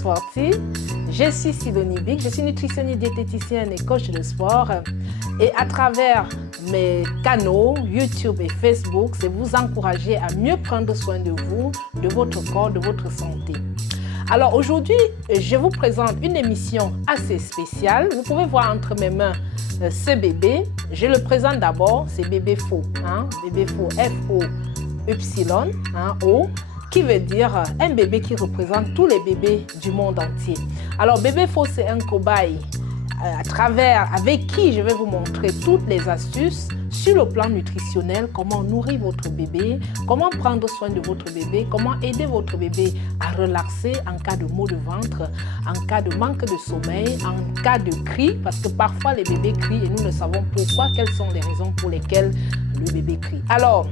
sportive. Je suis Sidonie Bic, je suis nutritionniste, diététicienne et coach de sport. Et à travers mes canaux YouTube et Facebook, c'est vous encourager à mieux prendre soin de vous, de votre corps, de votre santé. Alors aujourd'hui, je vous présente une émission assez spéciale. Vous pouvez voir entre mes mains ce bébé. Je le présente d'abord, c'est bébé faux. Bébé faux, F-O-Y, O, qui veut dire un bébé qui représente tous les bébés du monde entier. Alors bébé faux, c'est un cobaye avec qui je vais vous montrer toutes les astuces sur le plan nutritionnel, comment nourrir votre bébé, comment prendre soin de votre bébé, comment aider votre bébé à relaxer en cas de maux de ventre, en cas de manque de sommeil, en cas de cri, parce que parfois les bébés crient et nous ne savons pourquoi, quelles sont les raisons pour lesquelles le bébé crie. Alors,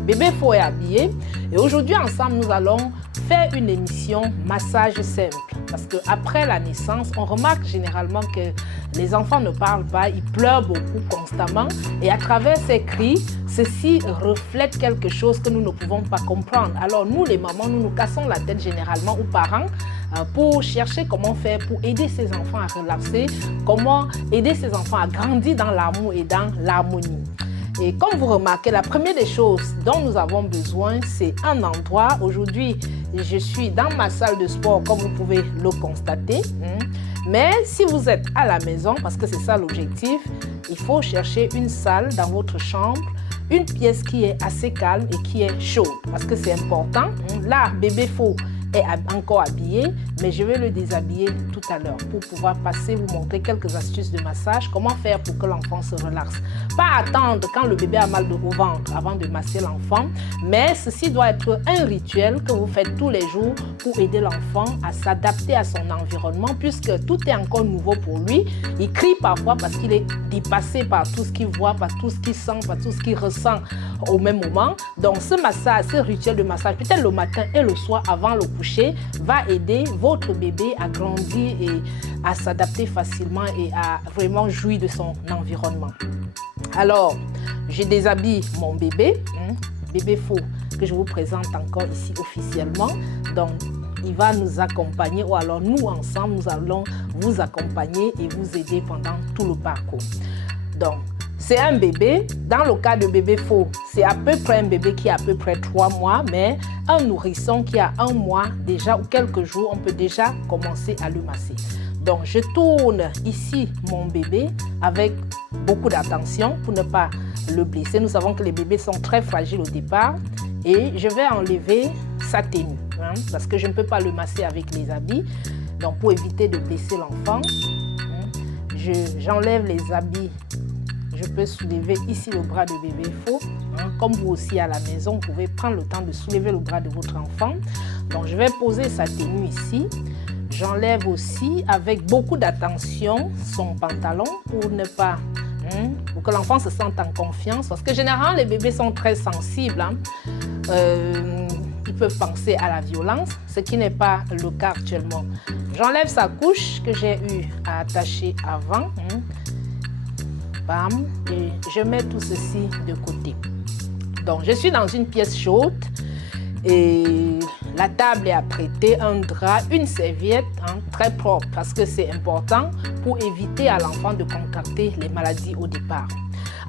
bébé faux est habillé et aujourd'hui ensemble nous allons faire une émission massage simple parce qu'après la naissance on remarque généralement que les enfants ne parlent pas, ils pleurent beaucoup constamment et à travers ces cris, ceci reflète quelque chose que nous ne pouvons pas comprendre. Alors nous les mamans, nous nous cassons la tête généralement aux parents pour chercher comment faire pour aider ces enfants à relaxer, comment aider ces enfants à grandir dans l'amour et dans l'harmonie. Et comme vous remarquez, la première des choses dont nous avons besoin, c'est un endroit. Aujourd'hui, je suis dans ma salle de sport, comme vous pouvez le constater. Mais si vous êtes à la maison, parce que c'est ça l'objectif, il faut chercher une salle dans votre chambre, une pièce qui est assez calme et qui est chaude, parce que c'est important. Là, bébé faux est encore habillé, mais je vais le déshabiller tout à l'heure pour pouvoir passer, vous montrer quelques astuces de massage, comment faire pour que l'enfant se relaxe. Pas attendre quand le bébé a mal au ventre avant de masser l'enfant, mais ceci doit être un rituel que vous faites tous les jours pour aider l'enfant à s'adapter à son environnement, puisque tout est encore nouveau pour lui. Il crie parfois parce qu'il est dépassé par tout ce qu'il voit, par tout ce qu'il sent, par tout ce qu'il ressent au même moment. Donc ce massage, ce rituel de massage, peut-être le matin et le soir avant le coucher, va aider votre bébé à grandir et à s'adapter facilement et à vraiment jouir de son environnement. Alors, je déshabille mon bébé, bébé faux, que je vous présente encore ici officiellement. Donc, il va nous accompagner, ou alors nous ensemble, nous allons vous accompagner et vous aider pendant tout le parcours. Donc, c'est un bébé. Dans le cas de bébé faux, c'est à peu près un bébé qui a à peu près 3 mois, mais un nourrisson qui a 1 mois déjà ou quelques jours, on peut déjà commencer à le masser. Donc, je tourne ici mon bébé avec beaucoup d'attention pour ne pas le blesser. Nous savons que les bébés sont très fragiles au départ et je vais enlever sa tenue parce que je ne peux pas le masser avec les habits. Donc, pour éviter de blesser l'enfant, j'enlève les habits. Je peux soulever ici le bras de bébé faux. Comme vous aussi à la maison, vous pouvez prendre le temps de soulever le bras de votre enfant. Donc, je vais poser sa tenue ici. J'enlève aussi avec beaucoup d'attention son pantalon pour ne pas, pour que l'enfant se sente en confiance. Parce que généralement, les bébés sont très sensibles. Ils peuvent penser à la violence, ce qui n'est pas le cas actuellement. J'enlève sa couche que j'ai eu à attacher avant. Bam, et je mets tout ceci de côté. Donc, je suis dans une pièce chaude et la table est apprêtée, un drap, une serviette très propre parce que c'est important pour éviter à l'enfant de contracter les maladies au départ.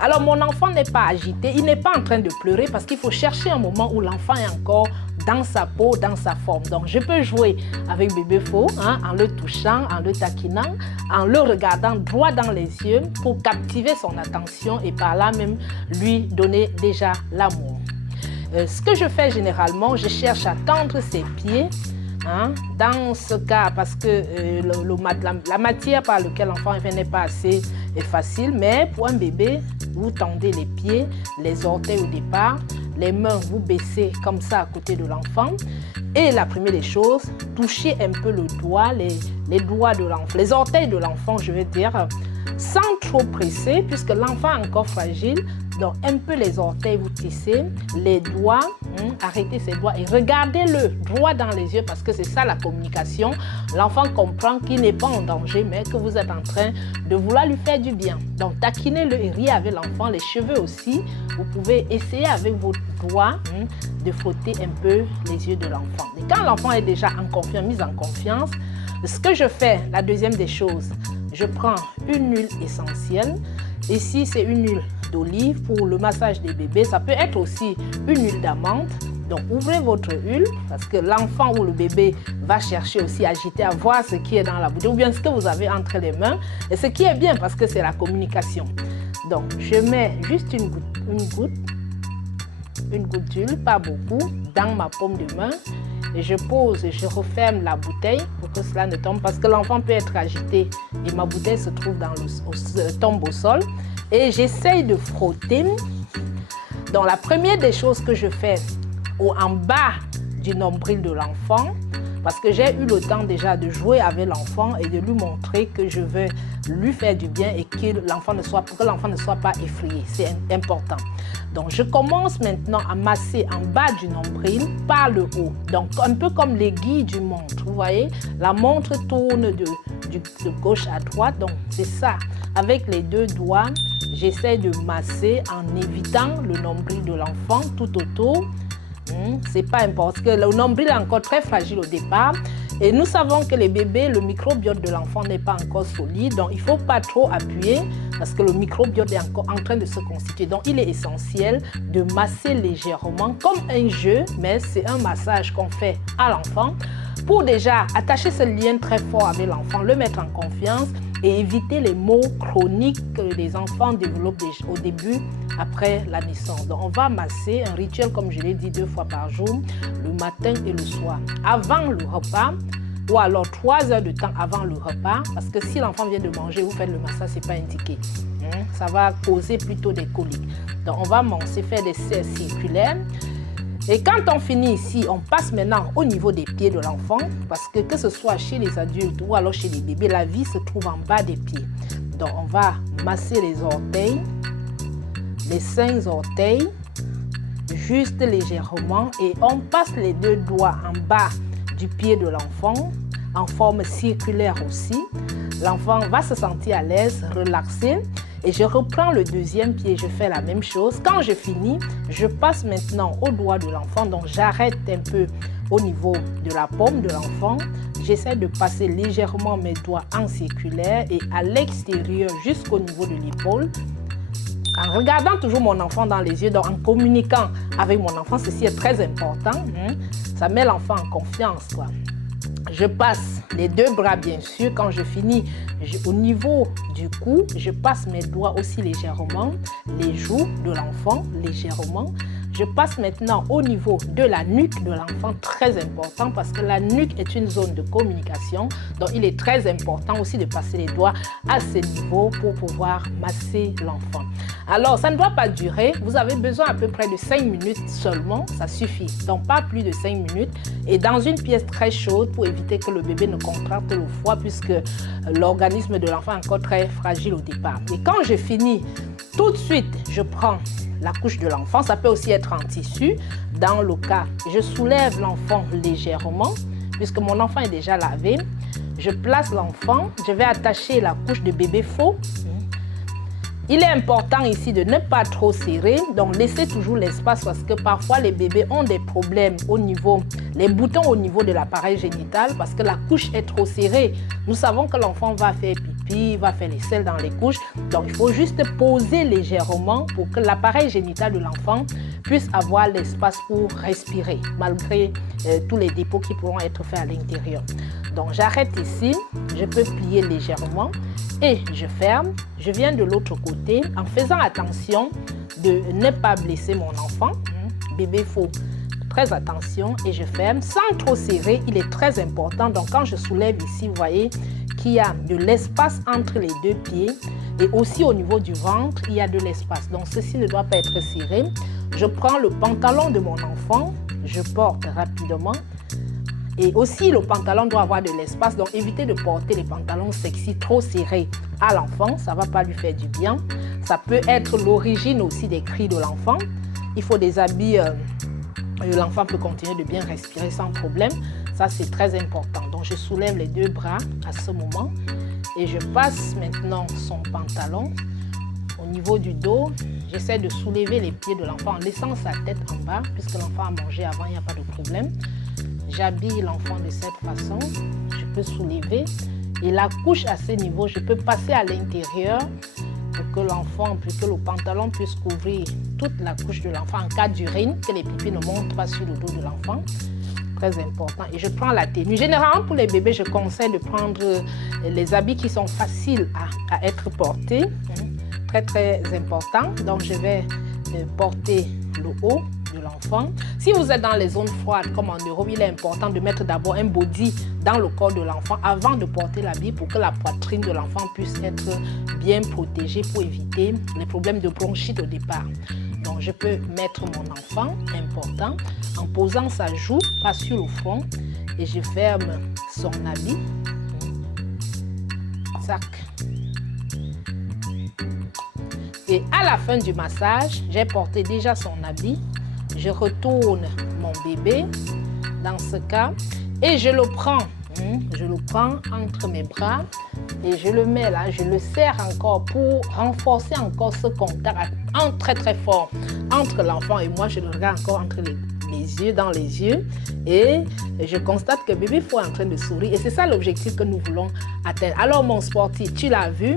Alors, mon enfant n'est pas agité, il n'est pas en train de pleurer parce qu'il faut chercher un moment où l'enfant est encore dans sa peau, dans sa forme. Donc, je peux jouer avec bébé faux en le touchant, en le taquinant, en le regardant droit dans les yeux pour captiver son attention et par là même lui donner déjà l'amour. Ce que je fais généralement, je cherche à tendre ses pieds. Dans ce cas, parce que la matière par laquelle l'enfant n'est pas assez facile, mais pour un bébé, vous tendez les pieds, les orteils au départ, les mains, vous baissez comme ça à côté de l'enfant. Et la première des choses, touchez un peu le doigt, les doigts de l'enfant, les orteils de l'enfant, je vais dire, sans trop presser, puisque l'enfant est encore fragile. Donc, un peu les orteils, vous exercicer les doigts, arrêtez ses doigts et regardez-le droit dans les yeux parce que c'est ça la communication. L'enfant comprend qu'il n'est pas en danger mais que vous êtes en train de vouloir lui faire du bien. Donc taquinez-le et riez avec l'enfant. Les cheveux aussi, vous pouvez essayer avec vos doigts de frotter un peu les yeux de l'enfant. Et quand l'enfant est déjà en confiance, mis en confiance, ce que je fais, la deuxième des choses, je prends une huile essentielle. Ici, c'est une huile d'olive pour le massage des bébés. Ça peut être aussi une huile d'amande. Donc, ouvrez votre huile parce que l'enfant ou le bébé va chercher aussi à agiter, à voir ce qui est dans la bouteille ou bien ce que vous avez entre les mains. Et ce qui est bien parce que c'est la communication. Donc, je mets juste une goutte d'huile, pas beaucoup, dans ma paume de main. Et je pose et je referme la bouteille pour que cela ne tombe parce que l'enfant peut être agité et ma bouteille se trouve tombe au sol. Et j'essaye de frotter. Donc la première des choses que je fais en bas du nombril de l'enfant, parce que j'ai eu le temps déjà de jouer avec l'enfant et de lui montrer que je veux lui faire du bien et que l'enfant ne soit pas effrayé. C'est important. Donc, je commence maintenant à masser en bas du nombril par le haut. Donc, un peu comme l'aiguille d'une montre. Vous voyez, la montre tourne de gauche à droite. Donc, c'est ça. Avec les deux doigts, j'essaie de masser en évitant le nombril de l'enfant tout autour. C'est pas important parce que le nombril est encore très fragile au départ et nous savons que les bébés, le microbiote de l'enfant n'est pas encore solide, donc il ne faut pas trop appuyer parce que le microbiote est encore en train de se constituer. Donc il est essentiel de masser légèrement comme un jeu, mais c'est un massage qu'on fait à l'enfant pour déjà attacher ce lien très fort avec l'enfant, le mettre en confiance et éviter les maux chroniques que les enfants développent au début après la naissance. Donc on va masser, un rituel comme je l'ai dit 2 fois par jour, le matin et le soir, avant le repas ou alors 3 heures de temps avant le repas parce que si l'enfant vient de manger, vous faites le massage, ce n'est pas indiqué. Ça va causer plutôt des coliques. Donc on va faire des cercles circulaires. Et quand on finit ici, on passe maintenant au niveau des pieds de l'enfant parce que ce soit chez les adultes ou alors chez les bébés, la vie se trouve en bas des pieds. Donc on va masser les orteils, les 5 orteils, juste légèrement et on passe les 2 doigts en bas du pied de l'enfant en forme circulaire aussi. L'enfant va se sentir à l'aise, relaxé. Et je reprends le deuxième pied, je fais la même chose. Quand je finis, je passe maintenant au doigt de l'enfant. Donc j'arrête un peu au niveau de la paume de l'enfant. J'essaie de passer légèrement mes doigts en circulaire et à l'extérieur jusqu'au niveau de l'épaule. En regardant toujours mon enfant dans les yeux, donc en communiquant avec mon enfant, ceci est très important. Ça met l'enfant en confiance, quoi. Je passe les 2 bras, bien sûr. Quand je finis, au niveau du cou, je passe mes doigts aussi légèrement, les joues de l'enfant légèrement. Je passe maintenant au niveau de la nuque de l'enfant, très important parce que la nuque est une zone de communication. Donc, il est très important aussi de passer les doigts à ce niveau pour pouvoir masser l'enfant. Alors, ça ne doit pas durer. Vous avez besoin à peu près de 5 minutes seulement, ça suffit. Donc, pas plus de 5 minutes et dans une pièce très chaude pour éviter que le bébé ne contracte le foie puisque l'organisme de l'enfant est encore très fragile au départ. Et quand je finis, tout de suite, je prends la couche de l'enfant. Ça peut aussi être en tissu. Dans le cas, je soulève l'enfant légèrement puisque mon enfant est déjà lavé. Je place l'enfant. Je vais attacher la couche de bébé faux. Il est important ici de ne pas trop serrer, donc laissez toujours l'espace parce que parfois les bébés ont des problèmes au niveau, les boutons au niveau de l'appareil génital parce que la couche est trop serrée. Nous savons que l'enfant va faire pipi, va faire les selles dans les couches, donc il faut juste poser légèrement pour que l'appareil génital de l'enfant puisse avoir l'espace pour respirer malgré tous les dépôts qui pourront être faits à l'intérieur. Donc j'arrête ici, je peux plier légèrement et je ferme. Je viens de l'autre côté en faisant attention de ne pas blesser mon enfant. Bébé, faut très attention et je ferme sans trop serrer. Il est très important. Donc quand je soulève ici, vous voyez qu'il y a de l'espace entre les 2 pieds et aussi au niveau du ventre, il y a de l'espace. Donc ceci ne doit pas être serré. Je prends le pantalon de mon enfant, je porte rapidement. Et aussi, le pantalon doit avoir de l'espace, donc évitez de porter les pantalons sexy trop serrés à l'enfant, ça ne va pas lui faire du bien. Ça peut être l'origine aussi des cris de l'enfant. Il faut des habits, l'enfant peut continuer de bien respirer sans problème. Ça, c'est très important. Donc, je soulève les deux bras à ce moment et je passe maintenant son pantalon au niveau du dos. J'essaie de soulever les pieds de l'enfant en laissant sa tête en bas, puisque l'enfant a mangé avant, il n'y a pas de problème. J'habille l'enfant de cette façon. Je peux soulever et la couche à ce niveau, je peux passer à l'intérieur pour que l'enfant, pour que le pantalon puisse couvrir toute la couche de l'enfant en cas d'urine, que les pipis ne montent pas sur le dos de l'enfant. Très important. Et je prends la tenue. Généralement, pour les bébés, je conseille de prendre les habits qui sont faciles à être portés. Très, très important. Donc, je vais porter le haut de l'enfant. Si vous êtes dans les zones froides, comme en Europe, il est important de mettre d'abord un body dans le corps de l'enfant avant de porter l'habit pour que la poitrine de l'enfant puisse être bien protégée pour éviter les problèmes de bronchite au départ. Donc, je peux mettre mon enfant, important, en posant sa joue, pas sur le front, et je ferme son habit. Sac. Et à la fin du massage, j'ai porté déjà son habit. Je retourne mon bébé dans ce cas et je le prends entre mes bras et je le mets là, je le serre encore pour renforcer encore ce contact très très fort entre l'enfant et moi. Je le regarde encore entre les yeux, dans les yeux, et je constate que bébé est en train de sourire et c'est ça l'objectif que nous voulons atteindre. Alors mon sportif, tu l'as vu,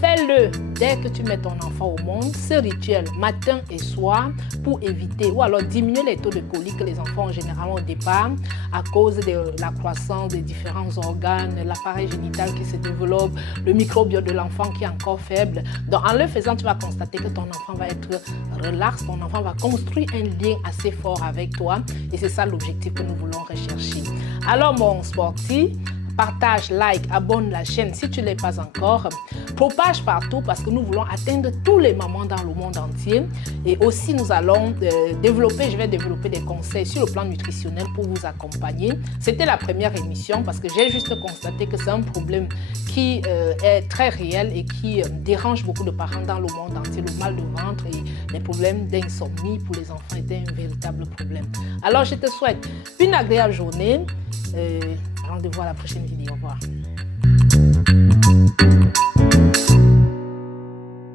fais-le dès que tu mets ton enfant au monde, ce rituel matin et soir pour éviter ou alors diminuer les taux de coliques que les enfants ont généralement au départ à cause de la croissance des différents organes, l'appareil génital qui se développe, le microbiote de l'enfant qui est encore faible. Donc en le faisant, tu vas constater que ton enfant va être relax, ton enfant va construire un lien assez fort avec toi et c'est ça l'objectif que nous voulons rechercher. Alors mon sportif, partage, like, abonne la chaîne si tu ne l'es pas encore. Propage partout parce que nous voulons atteindre tous les mamans dans le monde entier. Et aussi, nous allons je vais développer des conseils sur le plan nutritionnel pour vous accompagner. C'était la première émission parce que j'ai juste constaté que c'est un problème qui est très réel et qui dérange beaucoup de parents dans le monde entier. Le mal de ventre et les problèmes d'insomnie pour les enfants étaient un véritable problème. Alors, je te souhaite une agréable journée. Rendez-vous à la prochaine vidéo. Au revoir.